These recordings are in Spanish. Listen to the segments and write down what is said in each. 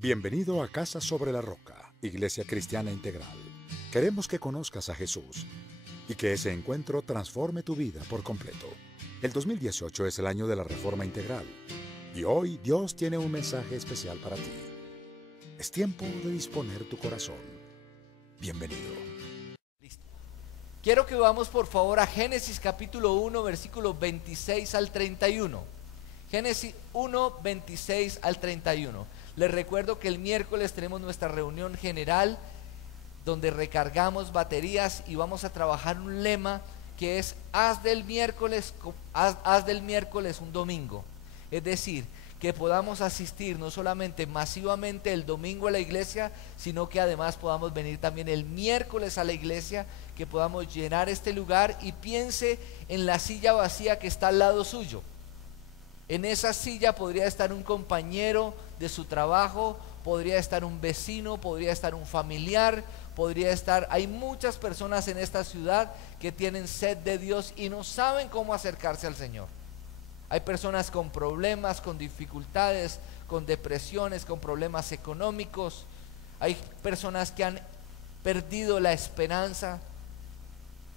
Bienvenido a Casa sobre la Roca, Iglesia Cristiana Integral. Queremos que conozcas a Jesús y que ese encuentro transforme tu vida por completo. El 2018 es el año de la Reforma Integral y hoy Dios tiene un mensaje especial para ti. Es tiempo de disponer tu corazón. Bienvenido. Listo. Quiero que vamos por favor a Génesis capítulo 1, versículos 26 al 31. Génesis 1, 26 al 31. Les recuerdo que el miércoles tenemos nuestra reunión general donde recargamos baterías y vamos a trabajar un lema que es haz del miércoles un domingo. Es decir, que podamos asistir no solamente masivamente el domingo a la iglesia, sino que además podamos venir también el miércoles a la iglesia, que podamos llenar este lugar y piense en la silla vacía que está al lado suyo. En esa silla podría estar un compañero de su trabajo, podría estar un vecino, podría estar un familiar, hay muchas personas en esta ciudad que tienen sed de Dios y no saben cómo acercarse al Señor. Hay personas con problemas, con dificultades, con depresiones, con problemas económicos. Hay personas que han perdido la esperanza,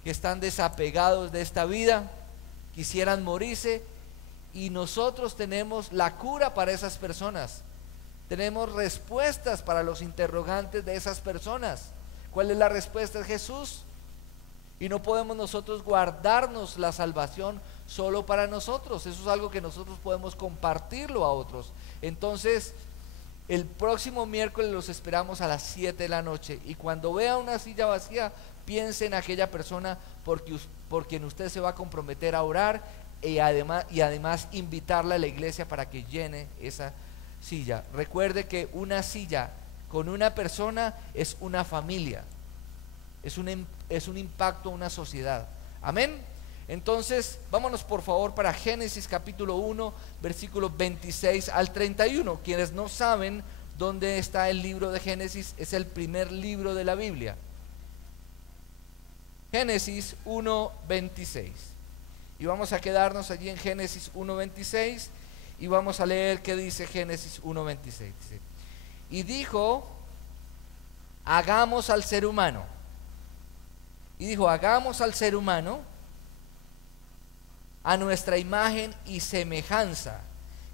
que están desapegados de esta vida, quisieran morirse. Y nosotros tenemos la cura para esas personas. Tenemos respuestas para los interrogantes de esas personas. ¿Cuál es la respuesta? Es Jesús. Y no podemos nosotros guardarnos la salvación solo para nosotros. Eso es algo que nosotros podemos compartirlo a otros. Entonces, el próximo miércoles los esperamos a las 7 de la noche. Y cuando vea una silla vacía, piense en aquella persona por quien usted se va a comprometer a orar y además invitarla a la iglesia para que llene esa silla. Recuerde que una silla con una persona es una familia, es un impacto a una sociedad. Amén. Entonces vámonos por favor para Génesis capítulo 1 versículos 26 al 31. Quienes no saben dónde está el libro de Génesis, es el primer libro de la Biblia. Génesis 1:26. Y vamos a quedarnos allí en Génesis 1:26 y vamos a leer qué dice Génesis 1:26. Y dijo, hagamos al ser humano. Y dijo, hagamos al ser humano a nuestra imagen y semejanza,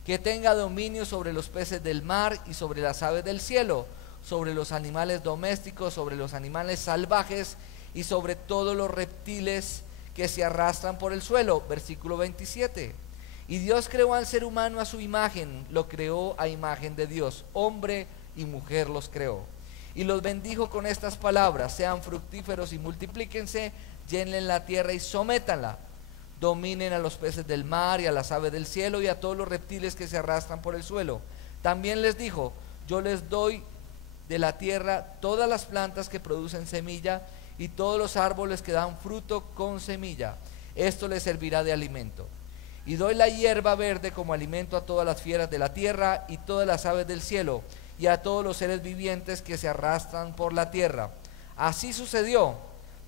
que tenga dominio sobre los peces del mar y sobre las aves del cielo, sobre los animales domésticos, sobre los animales salvajes y sobre todos los reptiles que se arrastran por el suelo. Versículo 27. Y Dios creó al ser humano a su imagen, lo creó a imagen de Dios, hombre y mujer los creó. Y los bendijo con estas palabras: sean fructíferos y multiplíquense, llenen la tierra y sométanla, dominen a los peces del mar y a las aves del cielo y a todos los reptiles que se arrastran por el suelo. También les dijo, yo les doy de la tierra todas las plantas que producen semilla y todos los árboles que dan fruto con semilla, esto les servirá de alimento. Y doy la hierba verde como alimento a todas las fieras de la tierra y todas las aves del cielo y a todos los seres vivientes que se arrastran por la tierra. Así sucedió.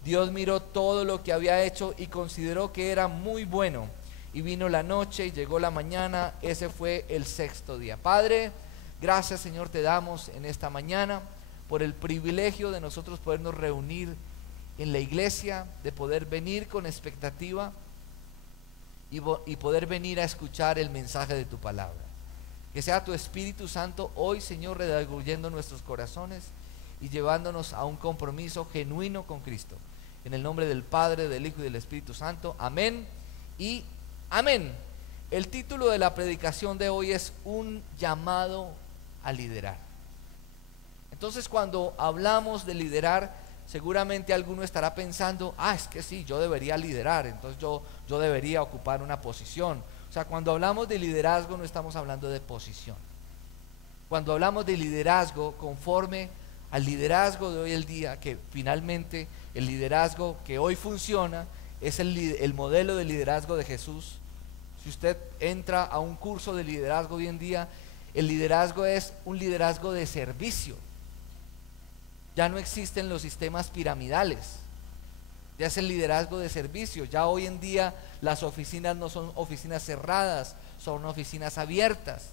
Dios miró todo lo que había hecho y consideró que era muy bueno. Y vino la noche y llegó la mañana, ese fue el sexto día. Padre, gracias Señor te damos en esta mañana por el privilegio de nosotros podernos reunir en la iglesia, de poder venir con expectativa y poder venir a escuchar el mensaje de tu palabra. Que sea tu Espíritu Santo hoy, Señor, redarguyendo nuestros corazones y llevándonos a un compromiso genuino con Cristo. En el nombre del Padre, del Hijo y del Espíritu Santo. Amén y amén. El título de la predicación de hoy es un llamado a liderar. Entonces, cuando hablamos de liderar, seguramente alguno estará pensando, es que sí, yo debería liderar, entonces yo debería ocupar una posición. O sea, cuando hablamos de liderazgo no estamos hablando de posición. Cuando hablamos de liderazgo, conforme al liderazgo de hoy en día, que finalmente el liderazgo que hoy funciona es el modelo de liderazgo de Jesús. Si usted entra a un curso de liderazgo hoy en día, el liderazgo es un liderazgo de servicio. Ya no existen los sistemas piramidales, ya es el liderazgo de servicio. Ya hoy en día las oficinas no son oficinas cerradas, son oficinas abiertas.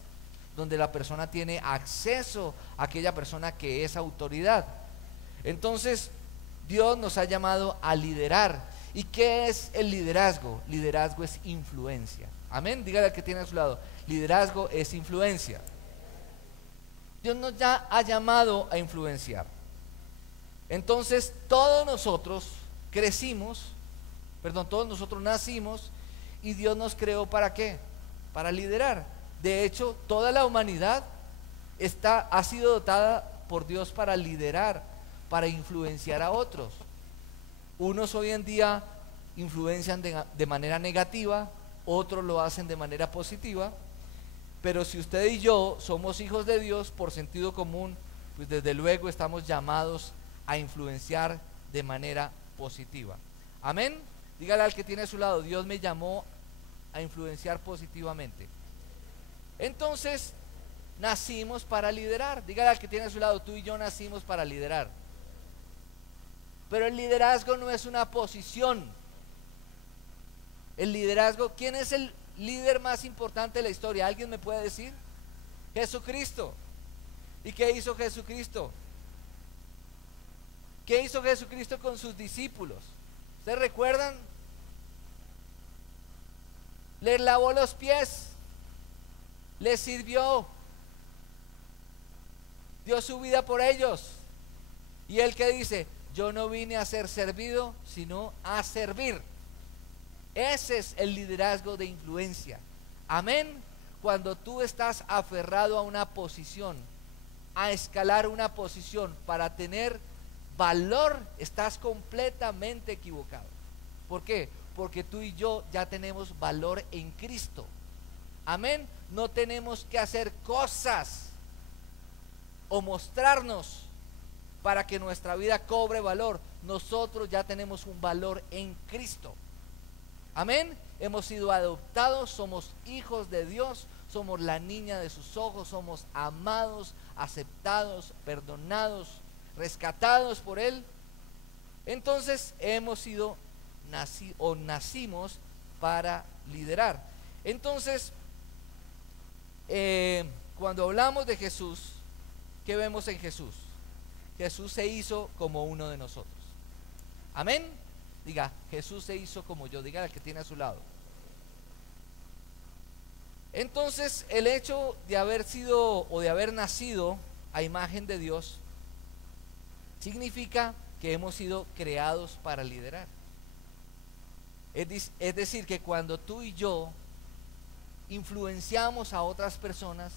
donde la persona tiene acceso a aquella persona que es autoridad. Entonces, Dios nos ha llamado a liderar. ¿Y qué es el liderazgo? Liderazgo es influencia. Amén. Dígale al que tiene a su lado, liderazgo es influencia. Dios nos ya ha llamado a influenciar. Entonces, todos nosotros nacimos y Dios nos creó ¿para qué? Para liderar. De hecho, toda la humanidad ha sido dotada por Dios para liderar, para influenciar a otros. Unos hoy en día influencian de manera negativa, otros lo hacen de manera positiva, pero si usted y yo somos hijos de Dios, por sentido común, pues desde luego estamos llamados a influenciar de manera positiva. Amén. Dígale al que tiene a su lado, Dios me llamó a influenciar positivamente. Entonces, nacimos para liderar. Dígale al que tiene a su lado, tú y yo nacimos para liderar. Pero el liderazgo no es una posición. El liderazgo, ¿quién es el líder más importante de la historia? ¿Alguien me puede decir? Jesucristo. ¿Y qué hizo Jesucristo? ¿Qué hizo Jesucristo con sus discípulos? ¿Ustedes recuerdan? Les lavó los pies, les sirvió, dio su vida por ellos. Y él que dice, yo no vine a ser servido, sino a servir. Ese es el liderazgo de influencia. Amén. Cuando tú estás aferrado a una posición, a escalar una posición para tener valor, estás completamente equivocado. ¿Por qué? Porque tú y yo ya tenemos valor en Cristo. Amén. No tenemos que hacer cosas o mostrarnos para que nuestra vida cobre valor. Nosotros ya tenemos un valor en Cristo. Amén. Hemos sido adoptados, somos hijos de Dios, somos la niña de sus ojos, somos amados, aceptados, perdonados, rescatados por Él. Entonces hemos sido nacimos para liderar. Entonces, cuando hablamos de Jesús, ¿qué vemos en Jesús? Jesús se hizo como uno de nosotros. Amén. Diga, Jesús se hizo como yo. Diga al que tiene a su lado. Entonces, el hecho de haber sido o de haber nacido a imagen de Dios significa que hemos sido creados para liderar. Es decir, que cuando tú y yo influenciamos a otras personas,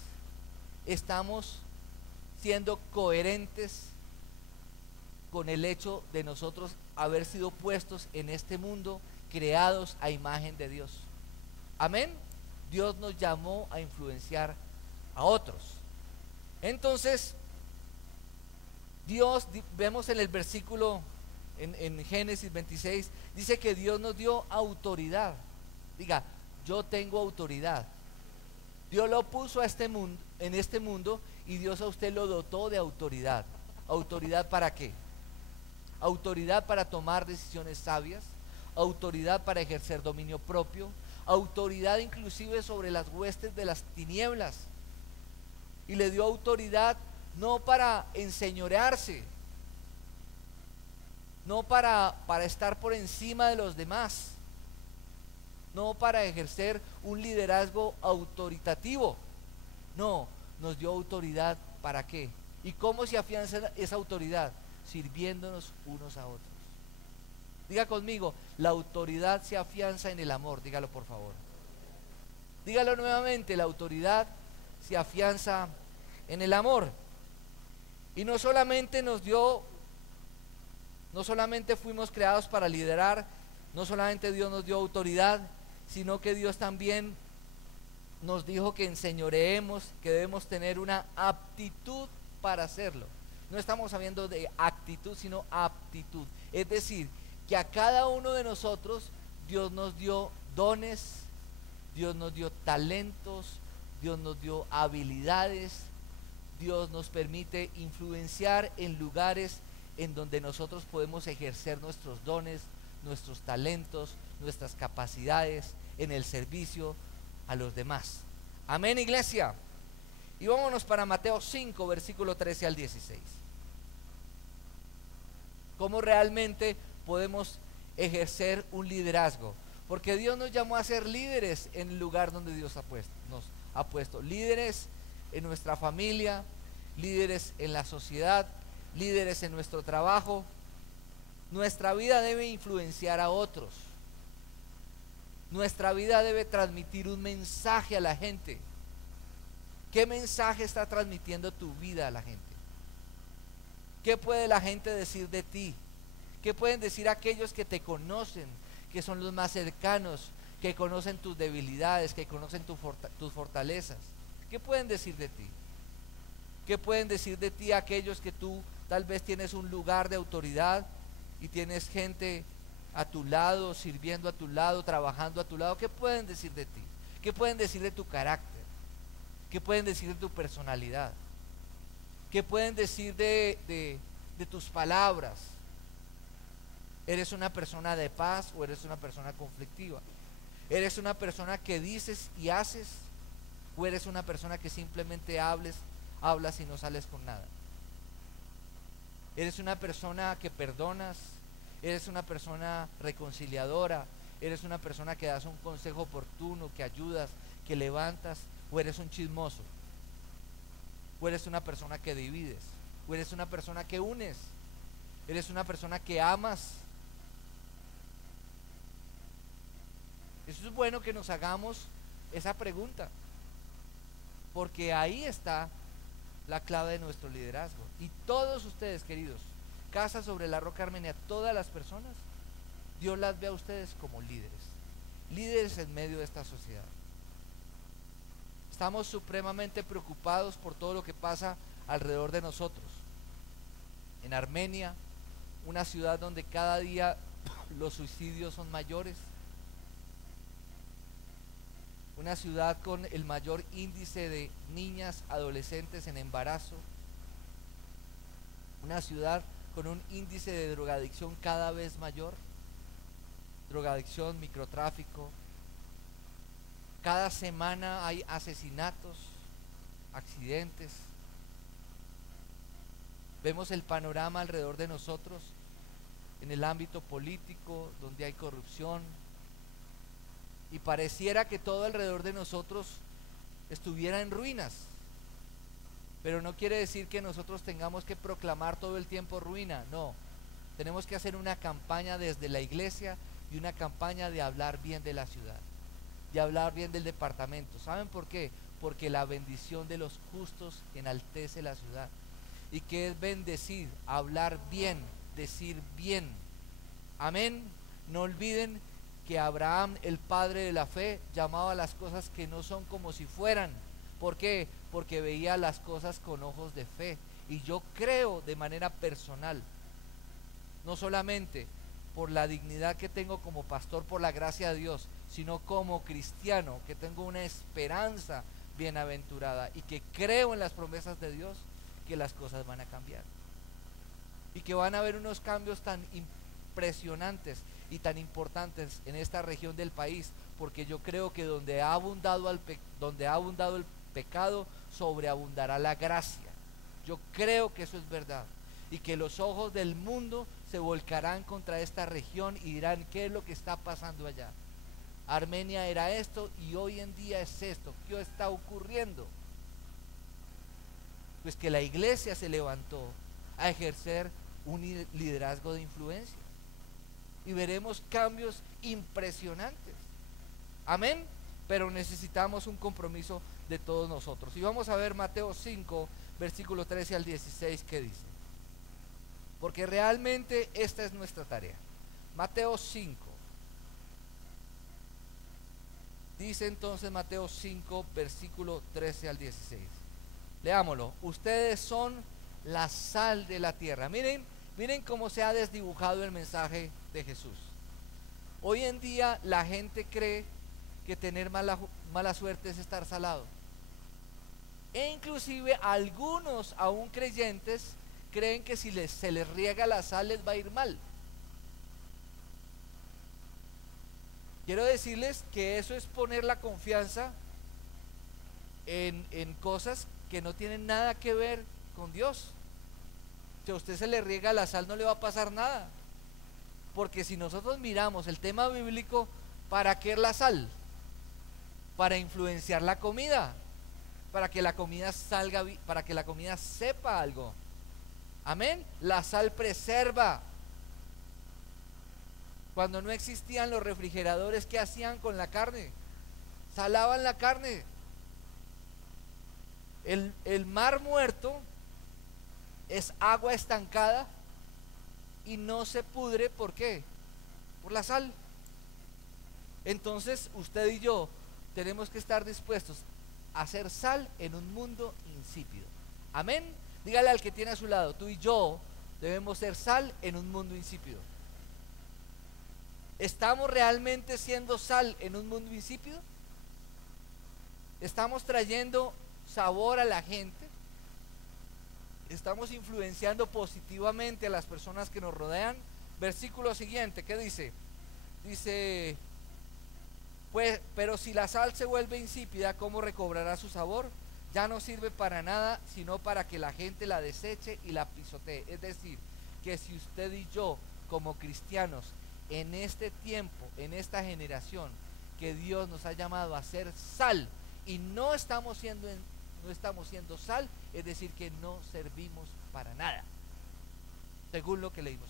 estamos siendo coherentes con el hecho de nosotros haber sido puestos en este mundo, creados a imagen de Dios. Amén. Dios nos llamó a influenciar a otros. Entonces, Dios, vemos en el versículo en Génesis 26, dice que Dios nos dio autoridad. Diga, yo tengo autoridad. Dios lo puso en este mundo y Dios a usted lo dotó de autoridad. ¿Autoridad para qué? Autoridad para tomar decisiones sabias, autoridad para ejercer dominio propio, autoridad inclusive sobre las huestes de las tinieblas. Y le dio autoridad no para enseñorearse, no para estar por encima de los demás, no para ejercer un liderazgo autoritativo. No, nos dio autoridad ¿para qué? ¿Y cómo se afianza esa autoridad? Sirviéndonos unos a otros. Diga conmigo, la autoridad se afianza en el amor. Dígalo por favor. Dígalo nuevamente, la autoridad se afianza en el amor. Y no solamente fuimos creados para liderar, no solamente Dios nos dio autoridad, sino que Dios también nos dijo que enseñoreemos, que debemos tener una aptitud para hacerlo. No estamos hablando de actitud, sino aptitud. Es decir, que a cada uno de nosotros Dios nos dio dones, Dios nos dio talentos, Dios nos dio habilidades, Dios nos permite influenciar en lugares en donde nosotros podemos ejercer nuestros dones, nuestros talentos, nuestras capacidades en el servicio a los demás. Amén, iglesia. Y vámonos para Mateo 5, versículo 13 al 16. ¿Cómo realmente podemos ejercer un liderazgo? Porque Dios nos llamó a ser líderes en el lugar donde Dios nos ha puesto. Líderes en nuestra familia, líderes en la sociedad, líderes en nuestro trabajo. Nuestra vida debe influenciar a otros. Nuestra vida debe transmitir un mensaje a la gente. ¿Qué mensaje está transmitiendo tu vida a la gente? ¿Qué puede la gente decir de ti? ¿Qué pueden decir aquellos que te conocen, que son los más cercanos, que conocen tus debilidades, que conocen tus fortalezas? ¿Qué pueden decir de ti? ¿Qué pueden decir de ti aquellos que tú tal vez tienes un lugar de autoridad y tienes gente a tu lado, sirviendo a tu lado, trabajando a tu lado? ¿Qué pueden decir de ti? ¿Qué pueden decir de tu carácter? ¿Qué pueden decir de tu personalidad? ¿Qué pueden decir de tus palabras? ¿Eres una persona de paz o eres una persona conflictiva? ¿Eres una persona que dices y haces o eres una persona que simplemente hablas y no sales con nada? ¿Eres una persona que perdonas? ¿Eres una persona reconciliadora? ¿Eres una persona que das un consejo oportuno, que ayudas, que levantas? ¿O eres un chismoso? ¿O eres una persona que divides? ¿O eres una persona que unes? ¿Eres una persona que amas? Eso es bueno que nos hagamos esa pregunta, porque ahí está la clave de nuestro liderazgo. Y todos ustedes, queridos, Casa sobre la Roca Armenia, todas las personas, Dios las ve a ustedes como líderes en medio de esta sociedad. Estamos supremamente preocupados por todo lo que pasa alrededor de nosotros. En Armenia, una ciudad donde cada día los suicidios son mayores, una ciudad con el mayor índice de niñas, adolescentes en embarazo, una ciudad con un índice de drogadicción cada vez mayor, drogadicción, microtráfico. Cada semana hay asesinatos, accidentes. Vemos el panorama alrededor de nosotros en el ámbito político, donde hay corrupción, y pareciera que todo alrededor de nosotros estuviera en ruinas. Pero no quiere decir que nosotros tengamos que proclamar todo el tiempo ruina, no. Tenemos que hacer una campaña desde la iglesia y una campaña de hablar bien de la ciudad, de hablar bien del departamento. ¿Saben por qué? Porque la bendición de los justos enaltece la ciudad. ¿Y qué es bendecir? Hablar bien, decir bien. Amén. No olviden que Abraham, el padre de la fe, llamaba a las cosas que no son como si fueran. ¿Por qué? Porque veía las cosas con ojos de fe. Y yo creo de manera personal, no solamente por la dignidad que tengo como pastor, por la gracia de Dios, sino como cristiano, que tengo una esperanza bienaventurada y que creo en las promesas de Dios, que las cosas van a cambiar y que van a haber unos cambios tan impresionantes y tan importantes en esta región del país, porque yo creo que donde ha abundado el pecado, sobreabundará la gracia. Yo creo que eso es verdad y que los ojos del mundo se volcarán contra esta región y dirán: ¿qué es lo que está pasando allá? Armenia era esto y hoy en día es esto. ¿Qué está ocurriendo? Pues que la iglesia se levantó a ejercer un liderazgo de influencia y veremos cambios impresionantes. Amén. Pero necesitamos un compromiso de todos nosotros. Y vamos a ver Mateo 5, versículo 13 al 16, ¿qué dice? Porque realmente esta es nuestra tarea. Mateo 5. Dice entonces Mateo 5, versículo 13 al 16. Leámoslo. Ustedes son la sal de la tierra. Miren cómo se ha desdibujado el mensaje de Jesús. Hoy en día la gente cree que tener mala suerte es estar salado. E inclusive algunos, aún creyentes, creen que si se les riega la sal les va a ir mal. Quiero decirles que eso es poner la confianza en cosas que no tienen nada que ver con Dios. Si a usted se le riega la sal, no le va a pasar nada. Porque si nosotros miramos el tema bíblico, ¿para qué es la sal? Para influenciar la comida, para que la comida salga, para que la comida sepa algo. Amén. La sal preserva. Cuando no existían los refrigeradores, ¿qué hacían con la carne? Salaban la carne. El mar muerto es agua estancada y no se pudre. ¿Por qué? Por la sal. Entonces usted y yo tenemos que estar dispuestos a hacer sal en un mundo insípido. Amén. Dígale al que tiene a su lado, tú y yo debemos ser sal en un mundo insípido. ¿Estamos realmente siendo sal en un mundo insípido? ¿Estamos trayendo sabor a la gente? ¿Estamos influenciando positivamente a las personas que nos rodean? Versículo siguiente, ¿qué dice? Dice, pues, pero si la sal se vuelve insípida, ¿cómo recobrará su sabor? Ya no sirve para nada, sino para que la gente la deseche y la pisotee. Es decir, que si usted y yo, como cristianos, en este tiempo, en esta generación, que Dios nos ha llamado a ser sal, y no estamos siendo sal, es decir, que no servimos para nada, según lo que leímos.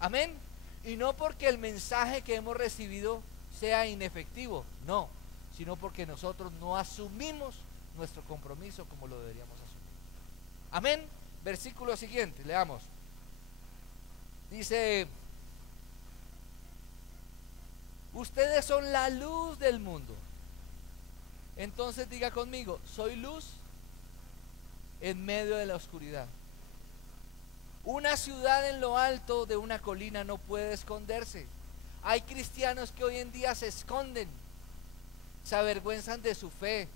Amén. Y no porque el mensaje que hemos recibido sea inefectivo, no, sino porque nosotros no asumimos nuestro compromiso como lo deberíamos asumir. Amén. Versículo siguiente, leamos. Dice, ustedes son la luz del mundo. Entonces diga conmigo, soy luz en medio de la oscuridad. Una ciudad en lo alto de una colina no puede esconderse. Hay cristianos que hoy en día se esconden, se avergüenzan de su fe,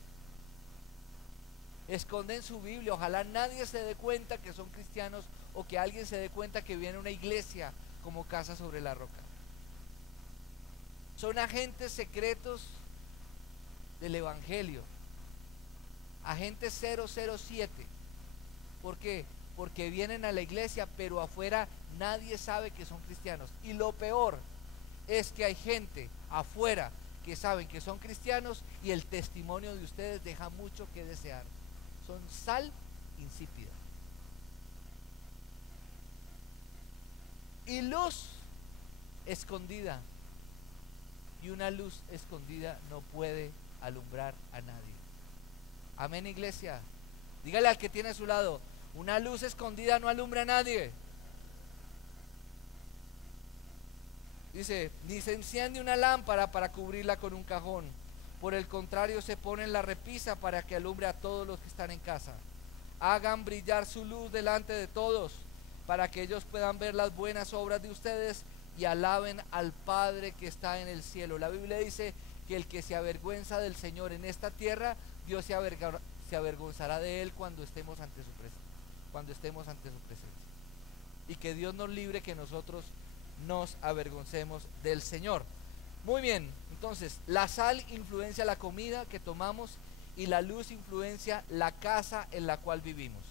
esconden su Biblia. Ojalá nadie se dé cuenta que son cristianos, o que alguien se dé cuenta que viene a una iglesia como Casa sobre la Roca. Son agentes secretos del evangelio, agentes 007. ¿Por qué? Porque vienen a la iglesia, pero afuera nadie sabe que son cristianos. Y lo peor es que hay gente afuera que saben que son cristianos y el testimonio de ustedes deja mucho que desear. Son sal insípida. Y luz escondida. Y una luz escondida no puede alumbrar a nadie. Amén, iglesia. Dígale al que tiene a su lado, una luz escondida no alumbra a nadie. Dice, ni se enciende una lámpara para cubrirla con un cajón. Por el contrario, se pone en la repisa para que alumbre a todos los que están en casa. Hagan brillar su luz delante de todos, para que ellos puedan ver las buenas obras de ustedes y alaben al Padre que está en el cielo. La Biblia dice que el que se avergüenza del Señor en esta tierra, Dios se avergonzará de él cuando estemos ante su presencia. Y que Dios nos libre que nosotros nos avergoncemos del Señor. Muy bien, entonces la sal influencia la comida que tomamos y la luz influencia la casa en la cual vivimos.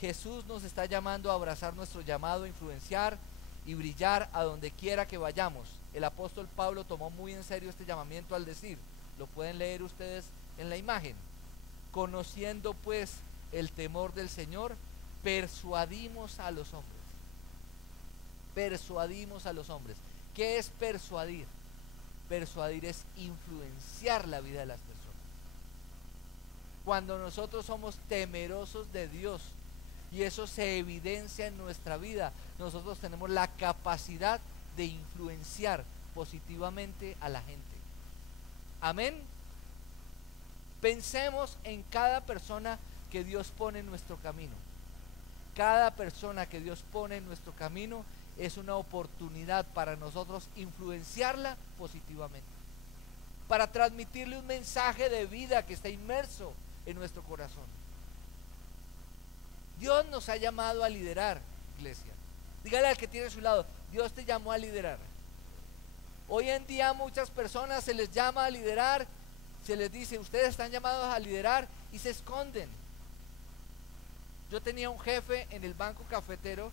Jesús nos está llamando a abrazar nuestro llamado, a influenciar y brillar a donde quiera que vayamos. El apóstol Pablo tomó muy en serio este llamamiento al decir, lo pueden leer ustedes en la imagen, conociendo pues el temor del Señor, persuadimos a los hombres. Persuadimos a los hombres. ¿Qué es persuadir? Persuadir es influenciar la vida de las personas. Cuando nosotros somos temerosos de Dios y eso se evidencia en nuestra vida, nosotros tenemos la capacidad de influenciar positivamente a la gente. Amén. Pensemos en cada persona que Dios pone en nuestro camino. Cada persona que Dios pone en nuestro camino es una oportunidad para nosotros influenciarla positivamente, para transmitirle un mensaje de vida que está inmerso en nuestro corazón. Dios nos ha llamado a liderar, iglesia. Dígale al que tiene a su lado, Dios te llamó a liderar. Hoy en día a muchas personas se les llama a liderar se les dice, ustedes están llamados a liderar y se esconden. Yo tenía un jefe en el banco cafetero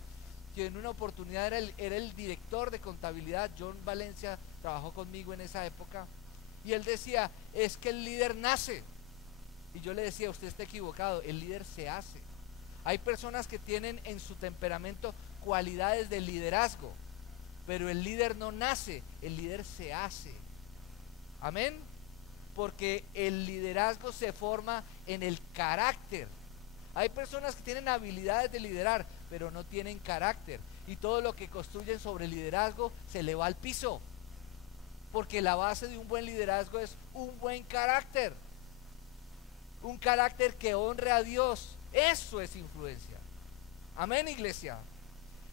que en una oportunidad era el director de contabilidad. John Valencia trabajó conmigo en esa época, y él decía, es que el líder nace. Y yo le decía, usted está equivocado, el líder se hace. Hay personas que tienen en su temperamento cualidades de liderazgo, pero el líder no nace, el líder se hace. Amén. Porque el liderazgo se forma en el carácter. Hay personas que tienen habilidades de liderar, pero no tienen carácter, y todo lo que construyen sobre liderazgo se le va al piso, porque la base de un buen liderazgo es un buen carácter, un carácter que honre a Dios. Eso es influencia. Amén, iglesia.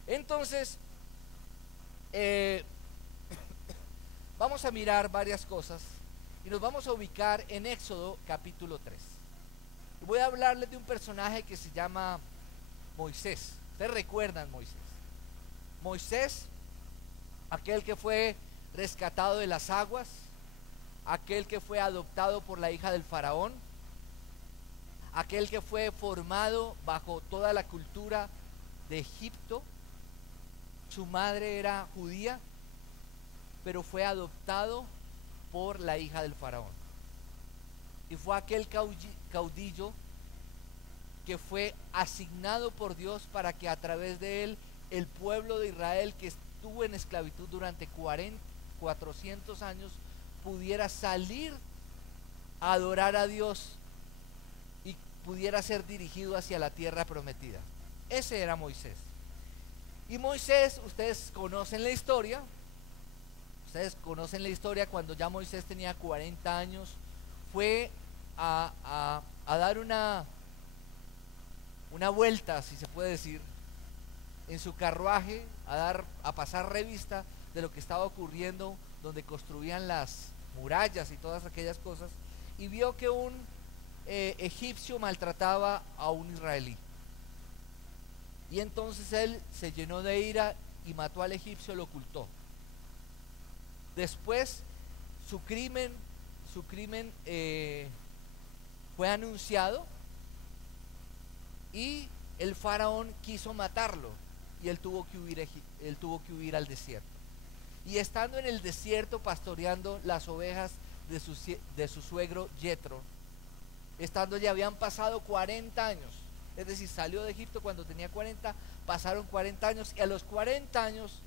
Entonces, vamos a mirar varias cosas y nos vamos a ubicar en Éxodo capítulo 3. Y voy a hablarles de un personaje que se llama Moisés. ¿Ustedes recuerdan Moisés? Moisés, aquel que fue rescatado de las aguas, aquel que fue adoptado por la hija del faraón, aquel que fue formado bajo toda la cultura de Egipto. Su madre era judía, pero fue adoptado por la hija del faraón. Y fue aquel caudillo que fue asignado por Dios para que a través de él el pueblo de Israel, que estuvo en esclavitud durante 400 años, pudiera salir a adorar a Dios y pudiera ser dirigido hacia la tierra prometida. Ese era Moisés. Y Moisés, ustedes conocen la historia. Ustedes conocen la historia. Cuando ya Moisés tenía 40 años, fue a dar una vuelta, si se puede decir, en su carruaje, a pasar revista de lo que estaba ocurriendo, donde construían las murallas y todas aquellas cosas, y vio que un egipcio maltrataba a un israelí. Y entonces él se llenó de ira y mató al egipcio, lo ocultó. Después su crimen fue anunciado, y el faraón quiso matarlo, y él tuvo que huir al desierto. Y estando en el desierto pastoreando las ovejas de su suegro Yetro, estando ya habían pasado 40 años, es decir, salió de Egipto cuando tenía 40, pasaron 40 años, y a los 40 años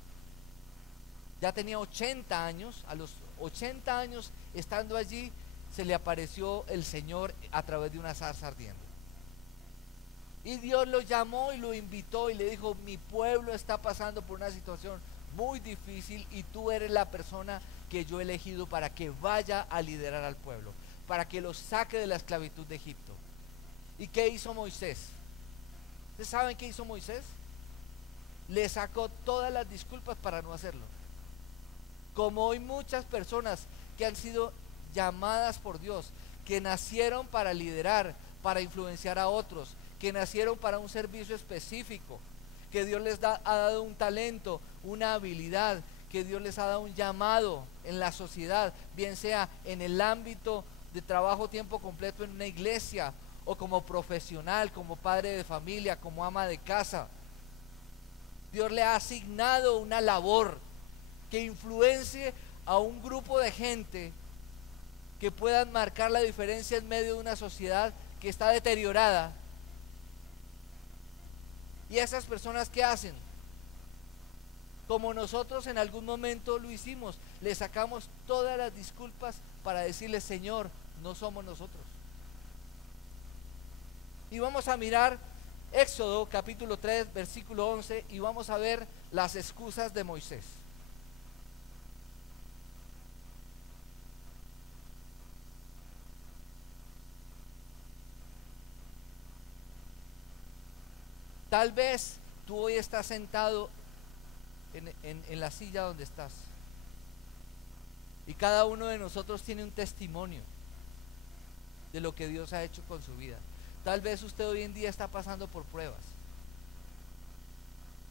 ya tenía 80 años. A los 80 años, estando allí, se le apareció el Señor a través de una zarza ardiendo. Y Dios lo llamó y lo invitó y le dijo, mi pueblo está pasando por una situación muy difícil, y tú eres la persona que yo he elegido para que vaya a liderar al pueblo, para que lo saque de la esclavitud de Egipto. ¿Y qué hizo Moisés? ¿Ustedes saben qué hizo Moisés? Le sacó todas las disculpas para no hacerlo. Como hoy muchas personas que han sido llamadas por Dios, que nacieron para liderar, para influenciar a otros, que nacieron para un servicio específico, que Dios les ha dado un talento, una habilidad, que Dios les ha dado un llamado en la sociedad, bien sea en el ámbito de trabajo tiempo completo en una iglesia, o como profesional, como padre de familia, como ama de casa. Dios le ha asignado una labor que influencie a un grupo de gente que puedan marcar la diferencia en medio de una sociedad que está deteriorada. Y esas personas, ¿qué hacen? Como nosotros en algún momento lo hicimos, le sacamos todas las disculpas para decirle, Señor, no somos nosotros. Y vamos a mirar Éxodo capítulo 3 versículo 11, y vamos a ver las excusas de Moisés. Tal vez tú hoy estás sentado en la silla donde estás, y cada uno de nosotros tiene un testimonio de lo que Dios ha hecho con su vida. Tal vez usted hoy en día está pasando por pruebas,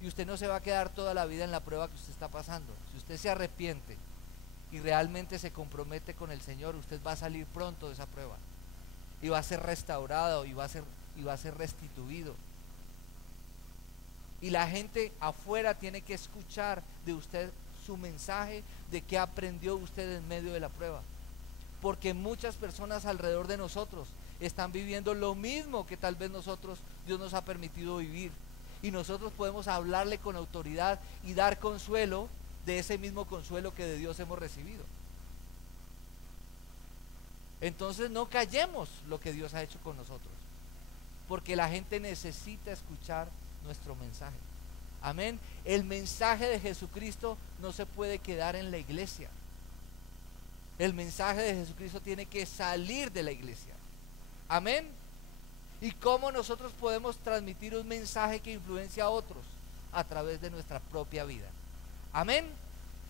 y usted no se va a quedar toda la vida en la prueba que usted está pasando. Si usted se arrepiente y realmente se compromete con el Señor, usted va a salir pronto de esa prueba y va a ser restaurado y va a ser restituido. Y la gente afuera tiene que escuchar de usted su mensaje de qué aprendió usted en medio de la prueba. Porque muchas personas alrededor de nosotros están viviendo lo mismo que tal vez nosotros, Dios nos ha permitido vivir. Y nosotros podemos hablarle con autoridad y dar consuelo de ese mismo consuelo que de Dios hemos recibido. Entonces no callemos lo que Dios ha hecho con nosotros, porque la gente necesita escuchar nuestro mensaje. Amén. El mensaje de Jesucristo no se puede quedar en la iglesia. El mensaje de Jesucristo tiene que salir de la iglesia. Amén. ¿Y cómo nosotros podemos transmitir un mensaje que influencia a otros? A través de nuestra propia vida. Amén.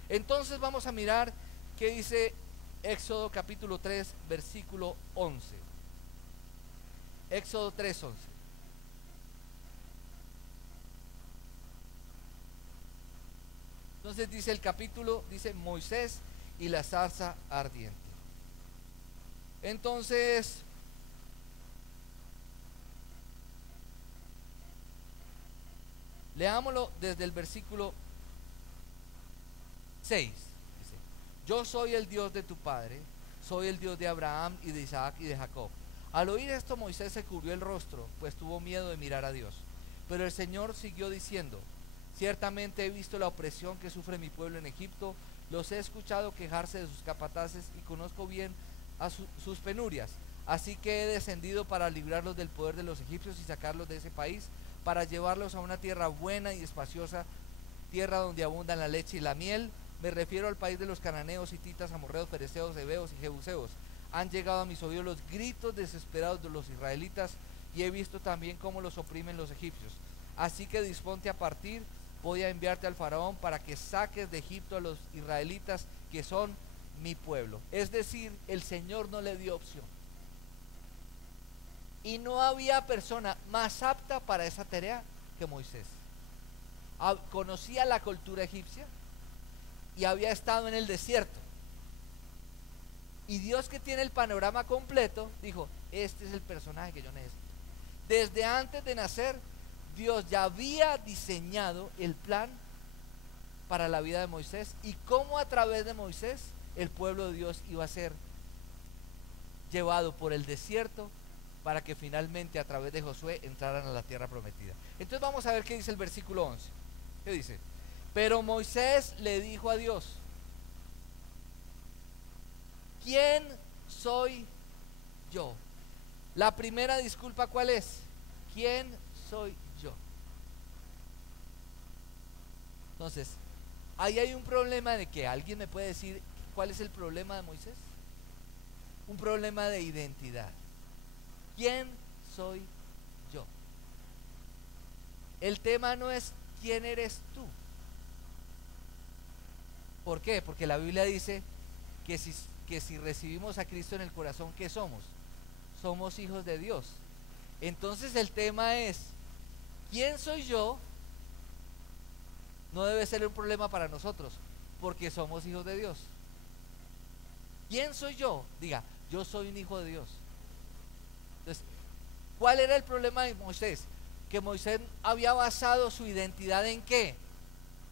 Entonces vamos a mirar qué dice Éxodo capítulo 3 versículo 11. Éxodo 3, 11. Entonces dice el capítulo, dice Moisés y la zarza ardiente. Entonces leámoslo desde el versículo 6. Dice: yo soy el Dios de tu padre, soy el Dios de Abraham y de Isaac y de Jacob. Al oír esto, Moisés se cubrió el rostro, pues tuvo miedo de mirar a Dios. Pero el Señor siguió diciendo: ciertamente he visto la opresión que sufre mi pueblo en Egipto, los he escuchado quejarse de sus capataces y conozco bien a sus penurias. Así que he descendido para librarlos del poder de los egipcios y sacarlos de ese país, para llevarlos a una tierra buena y espaciosa, tierra donde abundan la leche y la miel. Me refiero al país de los cananeos, hititas, amorreos, fereceos, heveos y jebuseos. Han llegado a mis oídos los gritos desesperados de los israelitas, y he visto también cómo los oprimen los egipcios. Así que disponte a partir, voy a enviarte al faraón para que saques de Egipto a los israelitas, que son mi pueblo. Es decir, el Señor no le dio opción. Y no había persona más apta para esa tarea que Moisés. Conocía la cultura egipcia y había estado en el desierto. Y Dios, que tiene el panorama completo, dijo: este es el personaje que yo necesito. Desde antes de nacer, Dios ya había diseñado el plan para la vida de Moisés y cómo a través de Moisés el pueblo de Dios iba a ser llevado por el desierto para que finalmente a través de Josué entraran a la tierra prometida. Entonces vamos a ver qué dice el versículo 11. ¿Qué dice? Pero Moisés le dijo a Dios: ¿quién soy yo? La primera disculpa, ¿cuál es? ¿Quién soy yo? Entonces, ahí hay un problema de que alguien me puede decir cuál es el problema de Moisés. Un problema de identidad. ¿Quién soy yo? El tema no es quién eres tú. ¿Por qué? Porque la Biblia dice que si recibimos a Cristo en el corazón, ¿qué somos? Somos hijos de Dios. Entonces el tema es ¿quién soy yo? No debe ser un problema para nosotros, porque somos hijos de Dios. ¿Quién soy yo? Diga: yo soy un hijo de Dios. Entonces, ¿cuál era el problema de Moisés? Que Moisés había basado su identidad ¿en qué?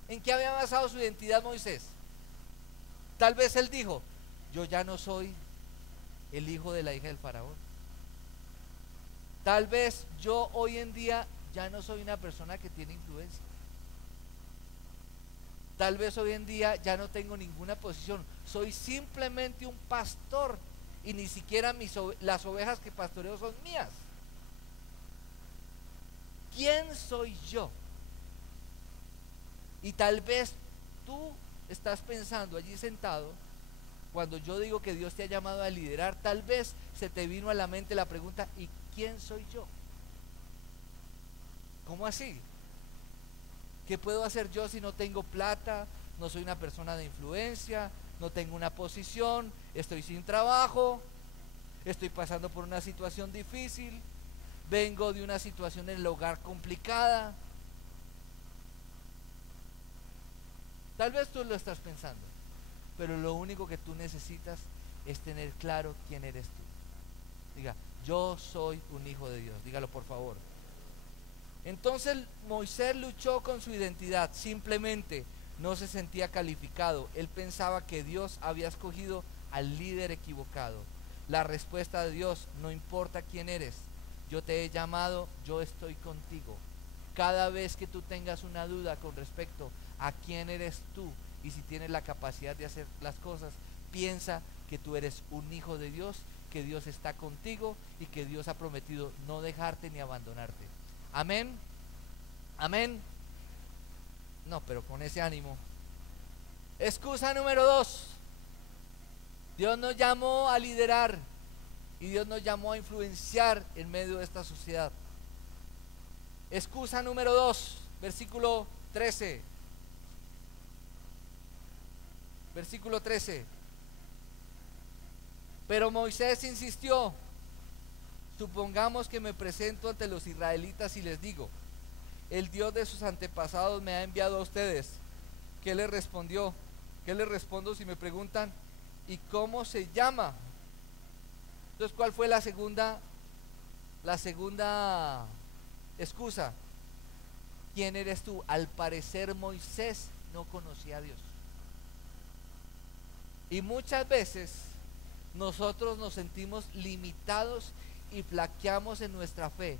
¿En qué había basado su identidad Moisés? Tal vez él dijo: yo ya no soy el hijo de la hija del faraón. Tal vez yo hoy en día ya no soy una persona que tiene influencia. Tal vez hoy en día ya no tengo ninguna posición. Soy simplemente un pastor y ni siquiera las ovejas que pastoreo son mías. ¿Quién soy yo? Y tal vez tú estás pensando allí sentado, cuando yo digo que Dios te ha llamado a liderar, tal vez se te vino a la mente la pregunta: ¿y quién soy yo? ¿Cómo así? ¿Qué puedo hacer yo si no tengo plata? No soy una persona de influencia, no tengo una posición, estoy sin trabajo, estoy pasando por una situación difícil, vengo de una situación en el hogar complicada. Tal vez tú lo estás pensando. pero lo único que tú necesitas es tener claro quién eres tú. Diga, yo soy un hijo de Dios. Dígalo por favor. Entonces Moisés luchó con su identidad, simplemente no se sentía calificado. Él pensaba que Dios había escogido al líder equivocado. La respuesta de Dios: no importa quién eres, yo te he llamado, yo estoy contigo. Cada vez que tú tengas una duda con respecto a quién eres tú y si tienes la capacidad de hacer las cosas, piensa que tú eres un hijo de Dios, que Dios está contigo y que Dios ha prometido no dejarte ni abandonarte. Amén. Amén. No, pero con ese ánimo. Excusa número 2. Dios nos llamó a liderar y Dios nos llamó a influenciar en medio de esta sociedad. Excusa número 2, versículo 13. Versículo 13. Pero Moisés insistió: supongamos que me presento ante los israelitas y les digo, el Dios de sus antepasados me ha enviado a ustedes. ¿Qué les respondió? ¿Qué les respondo si me preguntan, ¿y cómo se llama? Entonces, ¿cuál fue la segunda excusa? ¿Quién eres tú? Al parecer Moisés no conocía a Dios. Y muchas veces nosotros nos sentimos limitados y flaqueamos en nuestra fe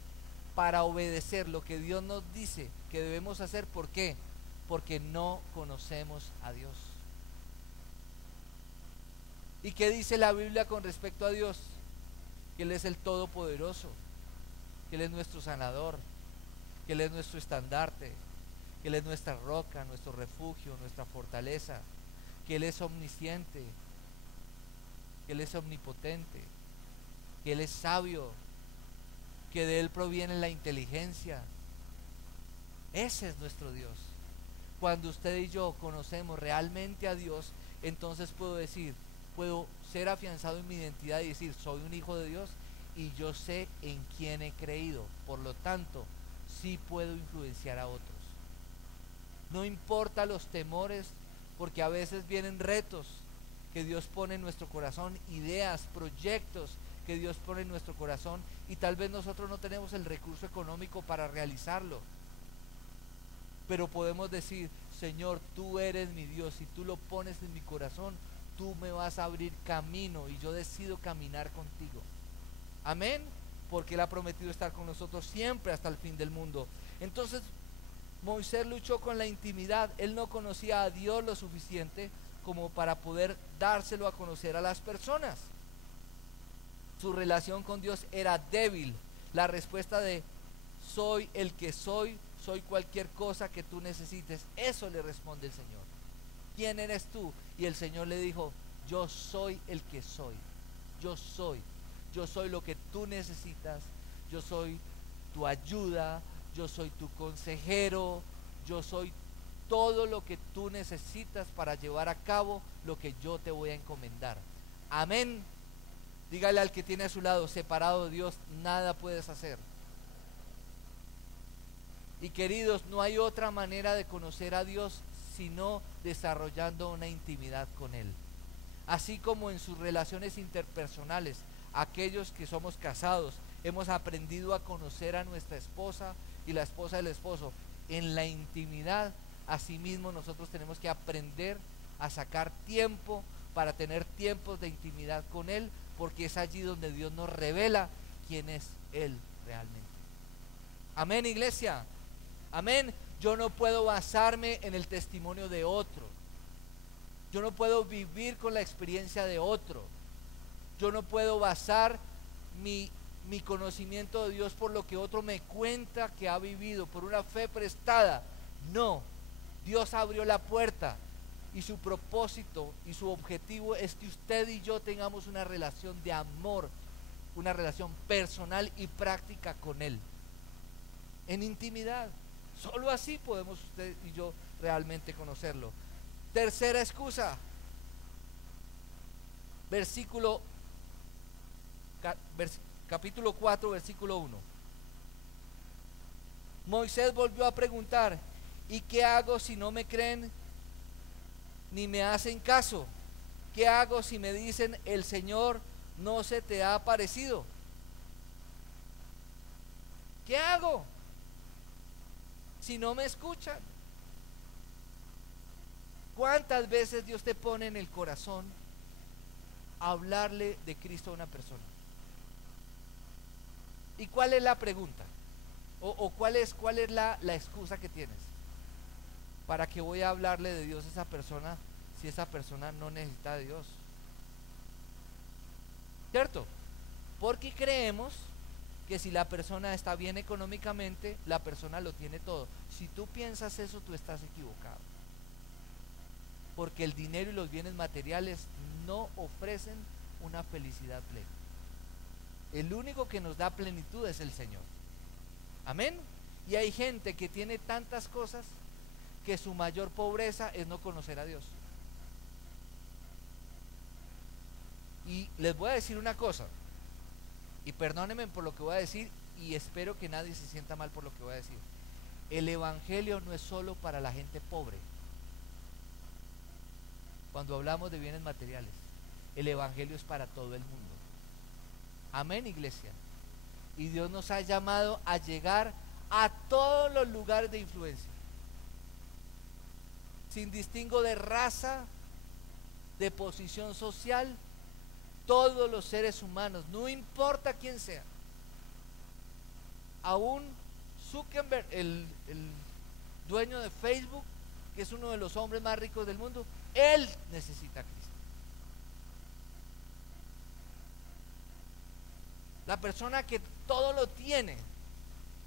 para obedecer lo que Dios nos dice que debemos hacer. ¿Por qué? Porque no conocemos a Dios. ¿Y qué dice la Biblia con respecto a Dios? Que Él es el Todopoderoso, que Él es nuestro sanador, que Él es nuestro estandarte, que Él es nuestra roca, nuestro refugio, nuestra fortaleza, que Él es omnisciente, que Él es omnipotente, que Él es sabio, que de Él proviene la inteligencia. Ese es nuestro Dios. Cuando usted y yo conocemos realmente a Dios, entonces puedo ser afianzado en mi identidad y decir, soy un hijo de Dios y yo sé en quién he creído. Por lo tanto, sí puedo influenciar a otros. No importa los temores, porque a veces vienen retos que Dios pone en nuestro corazón, ideas, proyectos que Dios pone en nuestro corazón, y tal vez nosotros no tenemos el recurso económico para realizarlo, pero podemos decir, Señor, tú eres mi Dios, si tú lo pones en mi corazón, tú me vas a abrir camino y yo decido caminar contigo. Amén, porque Él ha prometido estar con nosotros siempre hasta el fin del mundo. Entonces Moisés luchó con la intimidad. Él no conocía a Dios lo suficiente como para poder dárselo a conocer a las personas. Su relación con Dios era débil. La respuesta de soy el que soy cualquier cosa que tú necesites, eso le responde el Señor. ¿Quién eres tú? Y el Señor le dijo, yo soy el que soy. Yo soy lo que tú necesitas. Yo soy tu ayuda, yo soy tu consejero, yo soy todo lo que tú necesitas para llevar a cabo lo que yo te voy a encomendar. Amén. Dígale al que tiene a su lado, separado de Dios, nada puedes hacer. Y queridos, no hay otra manera de conocer a Dios sino desarrollando una intimidad con Él. Así como en sus relaciones interpersonales, aquellos que somos casados, hemos aprendido a conocer a nuestra esposa y la esposa del esposo en la intimidad. Asimismo nosotros tenemos que aprender a sacar tiempo para tener tiempos de intimidad con Él, porque es allí donde Dios nos revela quién es Él realmente. Amén, iglesia. Amén. Yo no puedo basarme en el testimonio de otro. Yo no puedo vivir con la experiencia de otro. Yo no puedo basar mi conocimiento de Dios por lo que otro me cuenta que ha vivido, por una fe prestada. No, Dios abrió la puerta y su propósito y su objetivo es que usted y yo tengamos una relación de amor, una relación personal y práctica con Él, en intimidad. Solo así podemos usted y yo realmente conocerlo. Tercera excusa, capítulo 4, versículo 1. Moisés volvió a preguntar, ¿y qué hago si no me creen ni me hacen caso? ¿Qué hago si me dicen el Señor no se te ha aparecido? ¿Qué hago si no me escuchan? ¿Cuántas veces Dios te pone en el corazón hablarle de Cristo a una persona? ¿Y cuál es la pregunta? ¿O cuál es la excusa que tienes? ¿Para qué voy a hablarle de Dios a esa persona si esa persona no necesita de Dios? ¿Cierto? Porque creemos que si la persona está bien económicamente, la persona lo tiene todo. Si tú piensas eso, tú estás equivocado. Porque el dinero y los bienes materiales no ofrecen una felicidad plena. El único que nos da plenitud es el Señor. Amén. Y hay gente que tiene tantas cosas que su mayor pobreza es no conocer a Dios. Y les voy a decir una cosa, y perdónenme por lo que voy a decir, y espero que nadie se sienta mal por lo que voy a decir. El evangelio no es solo para la gente pobre. Cuando hablamos de bienes materiales, el evangelio es para todo el mundo. Amén, iglesia. Y Dios nos ha llamado a llegar a todos los lugares de influencia, sin distingo de raza, de posición social. Todos los seres humanos, no importa quién sea. Aún Zuckerberg, el dueño de Facebook, que es uno de los hombres más ricos del mundo, él necesita a Cristo. La persona que todo lo tiene,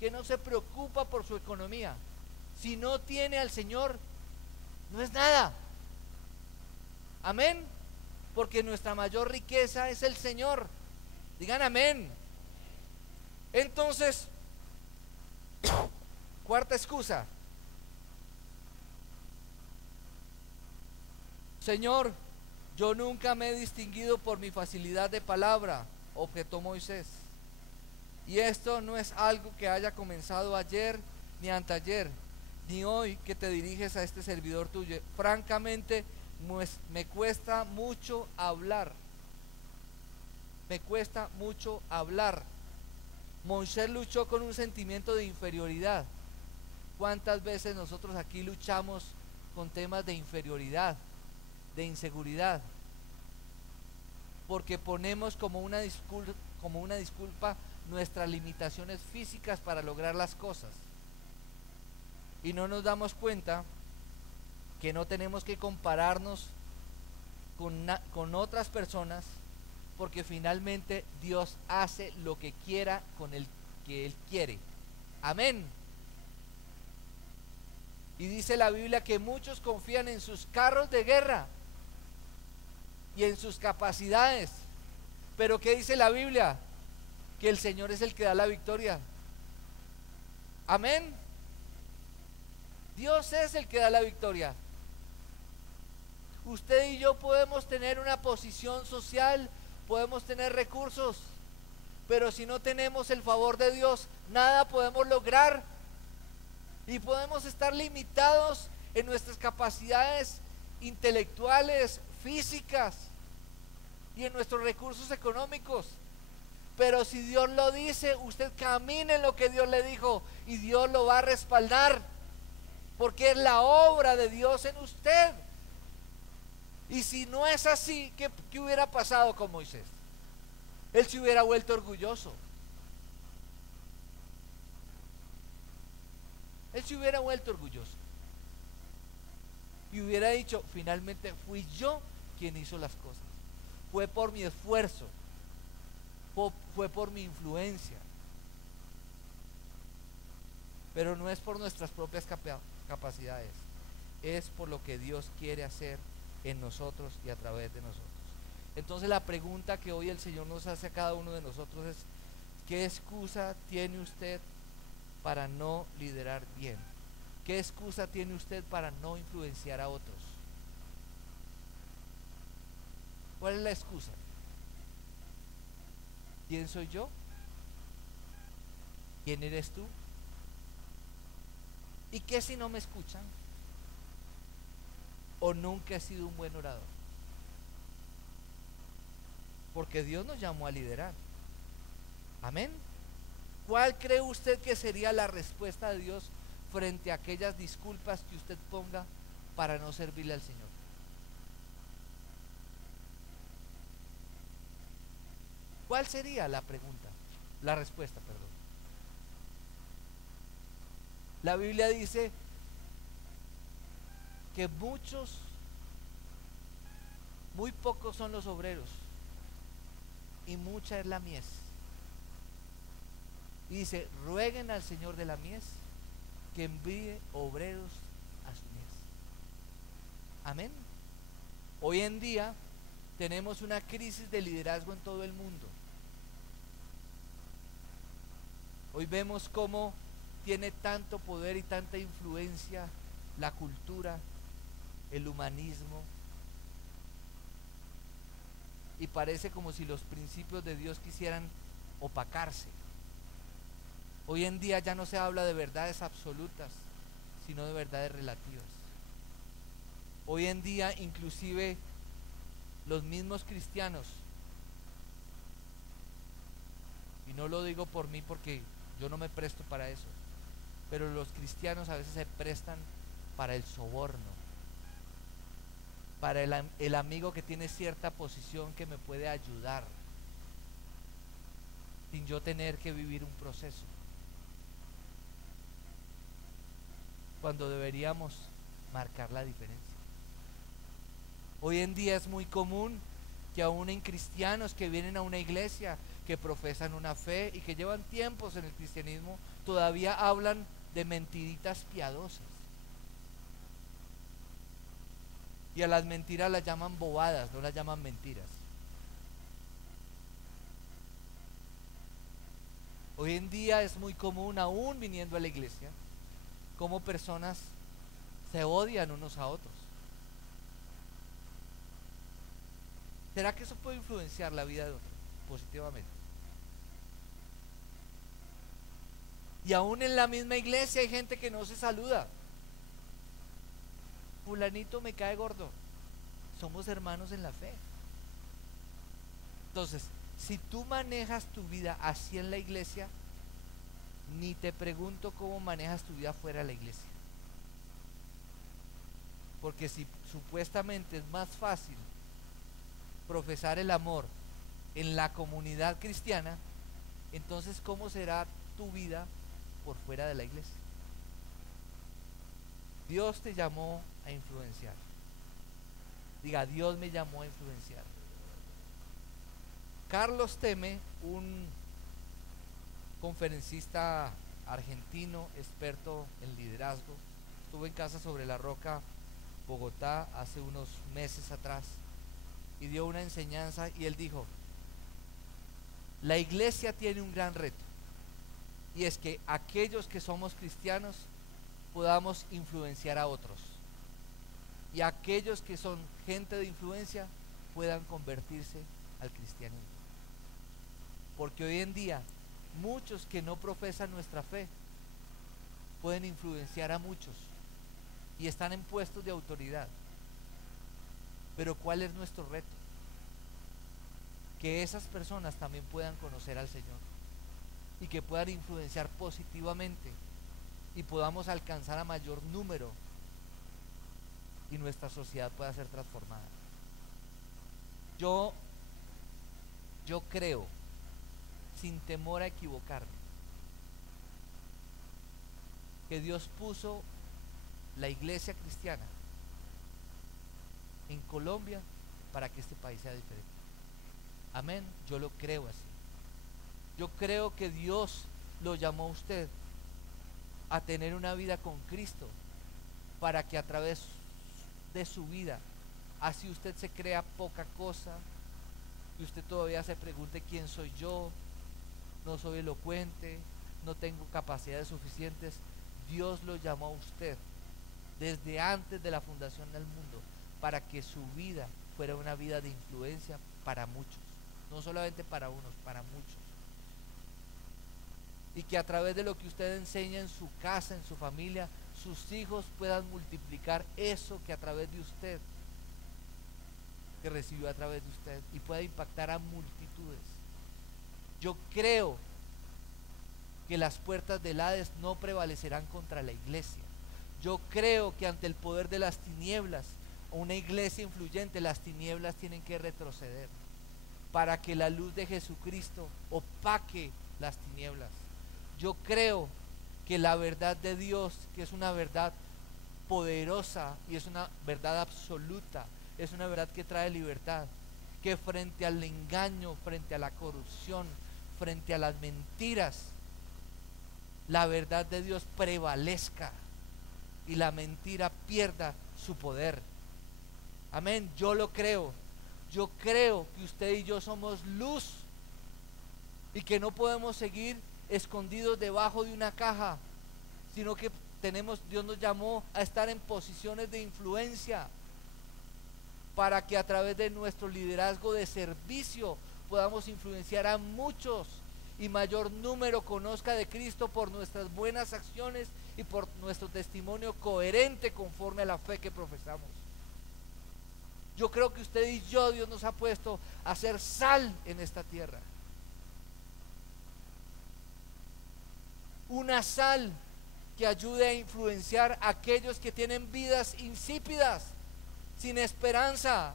que no se preocupa por su economía, si no tiene al Señor, no es nada. Amén. Porque nuestra mayor riqueza es el Señor. Digan amén. Entonces, cuarta excusa. Señor, yo nunca me he distinguido por mi facilidad de palabra, objetó Moisés. Y esto no es algo que haya comenzado ayer ni anteayer, ni hoy que te diriges a este servidor tuyo. Francamente, me cuesta mucho hablar. Me cuesta mucho hablar. Moisés luchó con un sentimiento de inferioridad. ¿Cuántas veces nosotros aquí luchamos con temas de inferioridad, de inseguridad? Porque ponemos como una disculpa nuestras limitaciones físicas para lograr las cosas. Y no nos damos cuenta que no tenemos que compararnos con otras personas, porque finalmente Dios hace lo que quiera con el que Él quiere. Amén. Y dice la Biblia que muchos confían en sus carros de guerra y en sus capacidades. Pero ¿qué dice la Biblia? Que el Señor es el que da la victoria. Amén. Dios es el que da la victoria. Usted y yo podemos tener una posición social, podemos tener recursos, pero si no tenemos el favor de Dios, nada podemos lograr. Y podemos estar limitados en nuestras capacidades intelectuales, físicas y en nuestros recursos económicos. Pero si Dios lo dice, usted camine en lo que Dios le dijo y Dios lo va a respaldar, porque es la obra de Dios en usted. Y si no es así, ¿qué hubiera pasado con Moisés? Él se hubiera vuelto orgulloso. Él se hubiera vuelto orgulloso. Y hubiera dicho, finalmente fui yo quien hizo las cosas. Fue por mi esfuerzo. Fue por mi influencia. Pero no es por nuestras propias capacidades. Es por lo que Dios quiere hacer en nosotros y a través de nosotros. Entonces la pregunta que hoy el Señor nos hace a cada uno de nosotros es: ¿qué excusa tiene usted para no liderar bien? ¿Qué excusa tiene usted para no influenciar a otros? ¿Cuál es la excusa? ¿Quién soy yo? ¿Quién eres tú? ¿Y qué si no me escuchan? ¿O nunca he sido un buen orador? porque Dios nos llamó a liderar. Amén. ¿Cuál cree usted que sería la respuesta de Dios frente a aquellas disculpas que usted ponga para no servirle al Señor? ¿Cuál sería la pregunta? La respuesta, perdón. La Biblia dice que muy pocos son los obreros y mucha es la mies. Y dice, rueguen al Señor de la mies que envíe obreros a su mies. Amén. Hoy en día tenemos una crisis de liderazgo en todo el mundo. Hoy vemos cómo tiene tanto poder y tanta influencia la cultura, el humanismo, y parece como si los principios de Dios quisieran opacarse. Hoy en día ya no se habla de verdades absolutas, sino de verdades relativas. Hoy en día inclusive los mismos cristianos, y no lo digo por mí porque yo no me presto para eso, pero los cristianos a veces se prestan para el soborno, para el amigo que tiene cierta posición que me puede ayudar sin yo tener que vivir un proceso, cuando deberíamos marcar la diferencia. Hoy en día es muy común que aún en cristianos que vienen a una iglesia, que profesan una fe y que llevan tiempos en el cristianismo, todavía hablan de mentiritas piadosas. Y a las mentiras las llaman bobadas, no las llaman mentiras. Hoy en día es muy común, aún viniendo a la iglesia, cómo personas se odian unos a otros. ¿Será que eso puede influenciar la vida de otros positivamente? Y aún en la misma iglesia hay gente que no se saluda. Fulanito me cae gordo. Somos hermanos en la fe. Entonces, si tú manejas tu vida así en la iglesia, ni te pregunto cómo manejas tu vida fuera de la iglesia. Porque si supuestamente es más fácil profesar el amor en la comunidad cristiana, entonces ¿cómo será tu vida por fuera de la iglesia? Dios te llamó a influenciar. Diga, Dios me llamó a influenciar. Carlos Teme, un conferencista argentino, experto en liderazgo, estuvo en Casa sobre la Roca, Bogotá, hace unos meses atrás, y dio una enseñanza y él dijo, la iglesia tiene un gran reto, y es que aquellos que somos cristianos podamos influenciar a otros, y aquellos que son gente de influencia puedan convertirse al cristianismo. Porque hoy en día muchos que no profesan nuestra fe pueden influenciar a muchos y están en puestos de autoridad. Pero ¿cuál es nuestro reto? Que esas personas también puedan conocer al Señor y que puedan influenciar positivamente y podamos alcanzar a mayor número y nuestra sociedad pueda ser transformada. Yo creo, sin temor a equivocarme, que Dios puso la iglesia cristiana en Colombia para que este país sea diferente. Amén, yo lo creo así. Yo creo que Dios lo llamó a usted a tener una vida con Cristo para que a través de su vida, así usted se crea poca cosa y usted todavía se pregunte quién soy yo, no soy elocuente, no tengo capacidades suficientes, Dios lo llamó a usted desde antes de la fundación del mundo para que su vida fuera una vida de influencia para muchos, no solamente para unos, para muchos. Y que a través de lo que usted enseña en su casa, en su familia, sus hijos puedan multiplicar eso que a través de usted que recibió a través de usted y pueda impactar a multitudes. Yo creo que las puertas del Hades no prevalecerán contra la iglesia. Yo creo que ante el poder de las tinieblas, o una iglesia influyente, las tinieblas tienen que retroceder para que la luz de Jesucristo opaque las tinieblas. Yo creo que la verdad de Dios, que es una verdad poderosa y es una verdad absoluta, es una verdad que trae libertad, que frente al engaño, frente a la corrupción, frente a las mentiras, la verdad de Dios prevalezca y la mentira pierda su poder. Amén, yo lo creo. Yo creo que usted y yo somos luz y que no podemos seguir escondidos debajo de una caja, sino que Dios nos llamó a estar en posiciones de influencia para que a través de nuestro liderazgo de servicio podamos influenciar a muchos y mayor número conozca de Cristo por nuestras buenas acciones y por nuestro testimonio coherente conforme a la fe que profesamos. Yo creo que usted y yo, Dios nos ha puesto a ser sal en esta tierra. Una sal que ayude a influenciar a aquellos que tienen vidas insípidas, sin esperanza.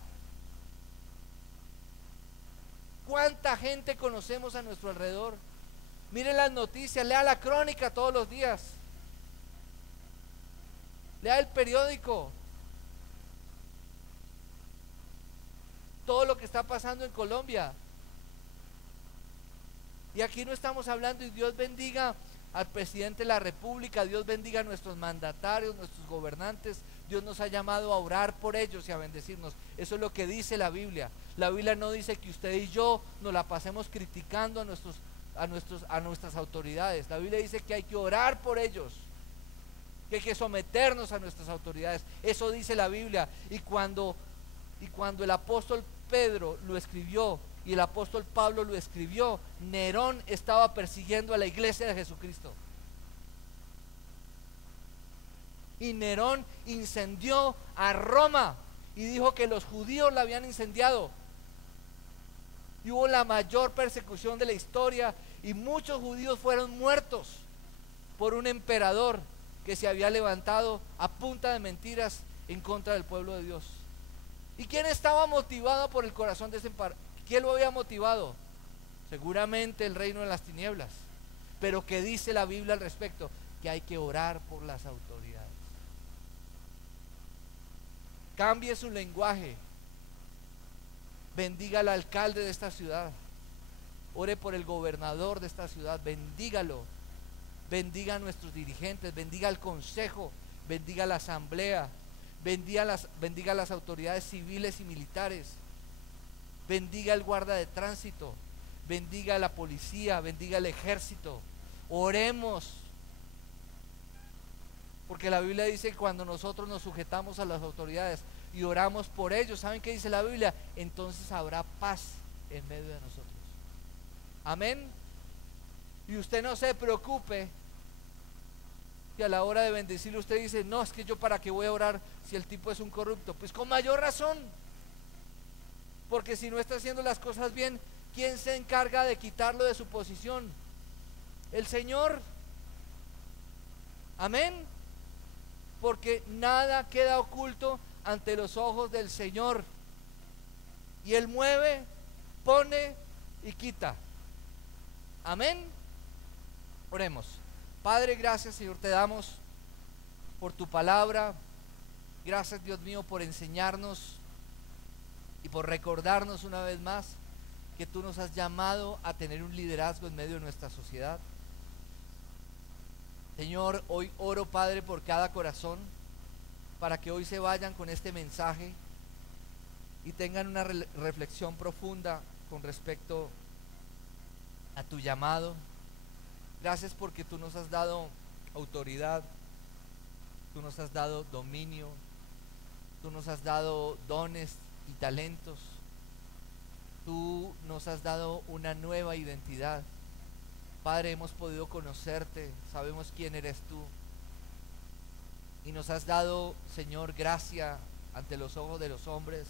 ¿Cuánta gente conocemos a nuestro alrededor? Mire las noticias, lea la crónica todos los días. Lea el periódico. Todo lo que está pasando en Colombia. Y aquí no estamos hablando, y Dios bendiga al presidente de la República, Dios bendiga a nuestros mandatarios, nuestros gobernantes. Dios nos ha llamado a orar por ellos y a bendecirnos. Eso es lo que dice la Biblia. La Biblia no dice que usted y yo nos la pasemos criticando a nuestras autoridades. La Biblia dice que hay que orar por ellos, que hay que someternos a nuestras autoridades. Eso dice la Biblia. Y cuando el apóstol Pedro lo escribió y el apóstol Pablo lo escribió, Nerón estaba persiguiendo a la iglesia de Jesucristo. Y Nerón incendió a Roma y dijo que los judíos la habían incendiado. Y hubo la mayor persecución de la historia y muchos judíos fueron muertos por un emperador que se había levantado a punta de mentiras en contra del pueblo de Dios. ¿Y quién estaba motivado por el corazón de ese emperador? ¿Quién lo había motivado? Seguramente el reino de las tinieblas. Pero ¿qué dice la Biblia al respecto? Que hay que orar por las autoridades. Cambie su lenguaje. Bendiga al alcalde de esta ciudad. Ore por el gobernador de esta ciudad. Bendígalo. Bendiga a nuestros dirigentes. Bendiga al consejo. Bendiga a la asamblea. Bendiga a las autoridades civiles y militares. Bendiga al guarda de tránsito. Bendiga a la policía. Bendiga al ejército. Oremos. Porque la Biblia dice que cuando nosotros nos sujetamos a las autoridades y oramos por ellos, ¿saben qué dice la Biblia? Entonces habrá paz en medio de nosotros. Amén. Y usted no se preocupe que a la hora de bendecirle usted dice, no, es que yo para qué voy a orar si el tipo es un corrupto. Pues con mayor razón, porque si no está haciendo las cosas bien, ¿quién se encarga de quitarlo de su posición? El Señor. Amén. Porque nada queda oculto ante los ojos del Señor, y Él mueve, pone y quita. Amén. Oremos. Padre, gracias, Señor, te damos por tu palabra. Gracias, Dios mío, por enseñarnos y por recordarnos una vez más que tú nos has llamado a tener un liderazgo en medio de nuestra sociedad. Señor, hoy oro, Padre, por cada corazón, para que hoy se vayan con este mensaje y tengan una reflexión profunda con respecto a tu llamado. Gracias porque tú nos has dado autoridad, tú nos has dado dominio, tú nos has dado dones y talentos, tú nos has dado una nueva identidad. Padre, hemos podido conocerte, sabemos quién eres tú, y nos has dado, Señor, gracia ante los ojos de los hombres,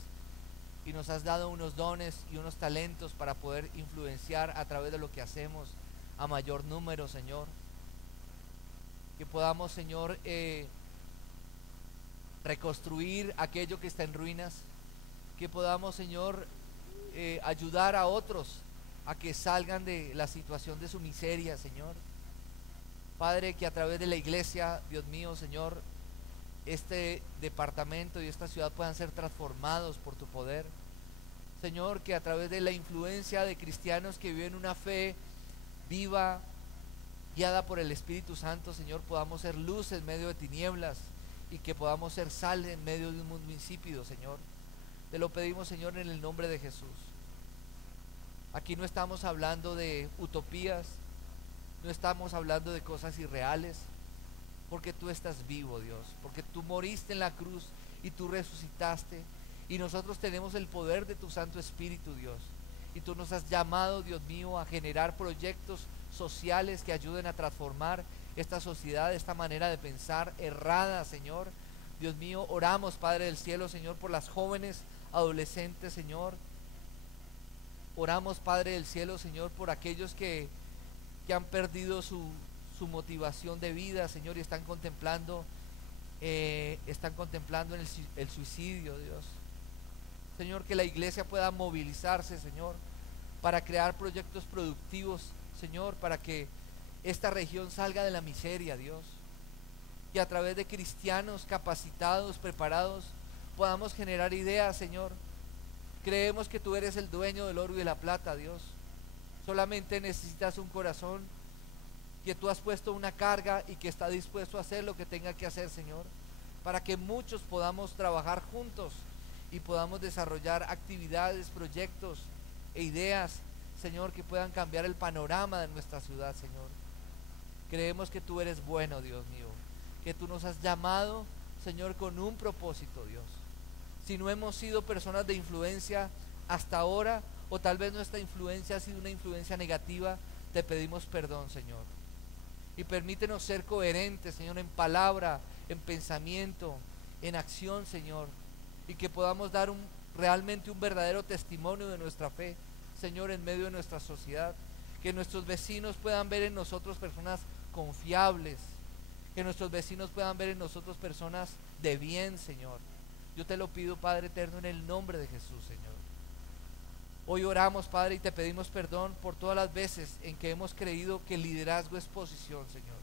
y nos has dado unos dones y unos talentos para poder influenciar a través de lo que hacemos a mayor número, Señor. Que podamos, Señor, reconstruir aquello que está en ruinas. Que podamos, Señor, ayudar a otros a que salgan de la situación de su miseria, Señor. Padre, que a través de la iglesia, Dios mío, Señor, este departamento y esta ciudad puedan ser transformados por tu poder. Señor, que a través de la influencia de cristianos que viven una fe viva, guiada por el Espíritu Santo, Señor, podamos ser luz en medio de tinieblas y que podamos ser sal en medio de un mundo insípido, Señor. Te lo pedimos, Señor, en el nombre de Jesús. Aquí no estamos hablando de utopías, no estamos hablando de cosas irreales, porque tú estás vivo, Dios, porque tú moriste en la cruz y tú resucitaste, y nosotros tenemos el poder de tu Santo Espíritu, Dios, y tú nos has llamado, Dios mío, a generar proyectos sociales que ayuden a transformar esta sociedad, esta manera de pensar errada, Señor. Dios mío, oramos, Padre del cielo, Señor, por las jóvenes, adolescentes, Señor. Oramos, Padre del cielo, Señor, por aquellos que han perdido su motivación de vida, Señor, y están contemplando el suicidio, Dios. Señor, que la iglesia pueda movilizarse, Señor, para crear proyectos productivos, Señor, para que esta región salga de la miseria, Dios. Y a través de cristianos capacitados, preparados, podamos generar ideas, Señor. Creemos que tú eres el dueño del oro y de la plata, Dios. Solamente necesitas un corazón que tú has puesto una carga y que está dispuesto a hacer lo que tenga que hacer, Señor, para que muchos podamos trabajar juntos y podamos desarrollar actividades, proyectos e ideas, Señor, que puedan cambiar el panorama de nuestra ciudad, Señor. Creemos que tú eres bueno, Dios mío, que tú nos has llamado, Señor, con un propósito, Dios. Si no hemos sido personas de influencia hasta ahora, o tal vez nuestra influencia ha sido una influencia negativa, te pedimos perdón, Señor. Y permítenos ser coherentes, Señor, en palabra, en pensamiento, en acción, Señor. Y que podamos dar realmente un verdadero testimonio de nuestra fe, Señor, en medio de nuestra sociedad. Que nuestros vecinos puedan ver en nosotros personas confiables. Que nuestros vecinos puedan ver en nosotros personas de bien, Señor. Yo te lo pido, Padre eterno, en el nombre de Jesús, Señor. Hoy oramos, Padre, y te pedimos perdón por todas las veces en que hemos creído que el liderazgo es posición, Señor.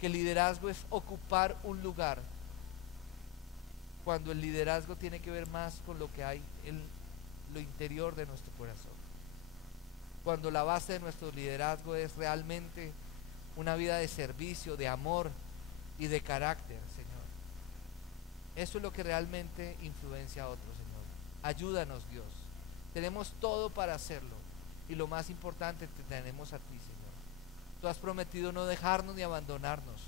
Que el liderazgo es ocupar un lugar, cuando el liderazgo tiene que ver más con lo que hay en lo interior de nuestro corazón. Cuando la base de nuestro liderazgo es realmente una vida de servicio, de amor y de carácter, Señor. Eso es lo que realmente influencia a otros, Señor. Ayúdanos, Dios. Tenemos todo para hacerlo, y lo más importante, te tenemos a ti, Señor. Tú has prometido no dejarnos ni abandonarnos.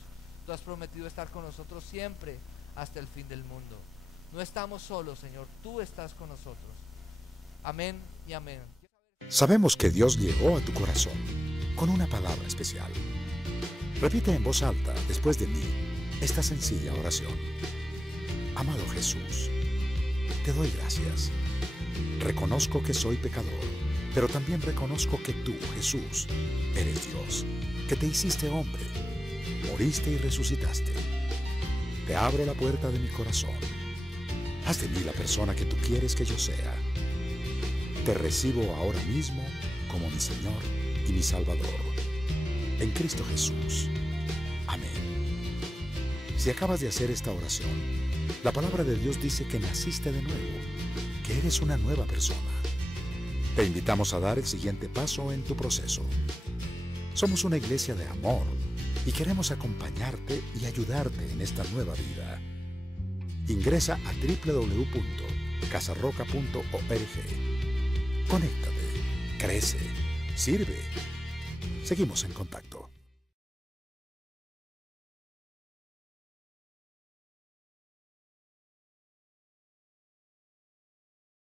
Tú has prometido estar con nosotros siempre hasta el fin del mundo. No estamos solos, Señor, tú estás con nosotros. Amén y amén. Sabemos que Dios llegó a tu corazón con una palabra especial. Repite en voz alta después de mí esta sencilla oración. Amado Jesús, te doy gracias. Reconozco que soy pecador, pero también reconozco que tú, Jesús, eres Dios, que te hiciste hombre, moriste y resucitaste. Te abro la puerta de mi corazón. Haz de mí la persona que tú quieres que yo sea. Te recibo ahora mismo como mi Señor y mi Salvador. En Cristo Jesús. Amén. Si acabas de hacer esta oración, la palabra de Dios dice que naciste de nuevo, que eres una nueva persona. Te invitamos a dar el siguiente paso en tu proceso. Somos una iglesia de amor y queremos acompañarte y ayudarte en esta nueva vida. Ingresa a www.casarroca.org. Conéctate, crece, sirve. Seguimos en contacto.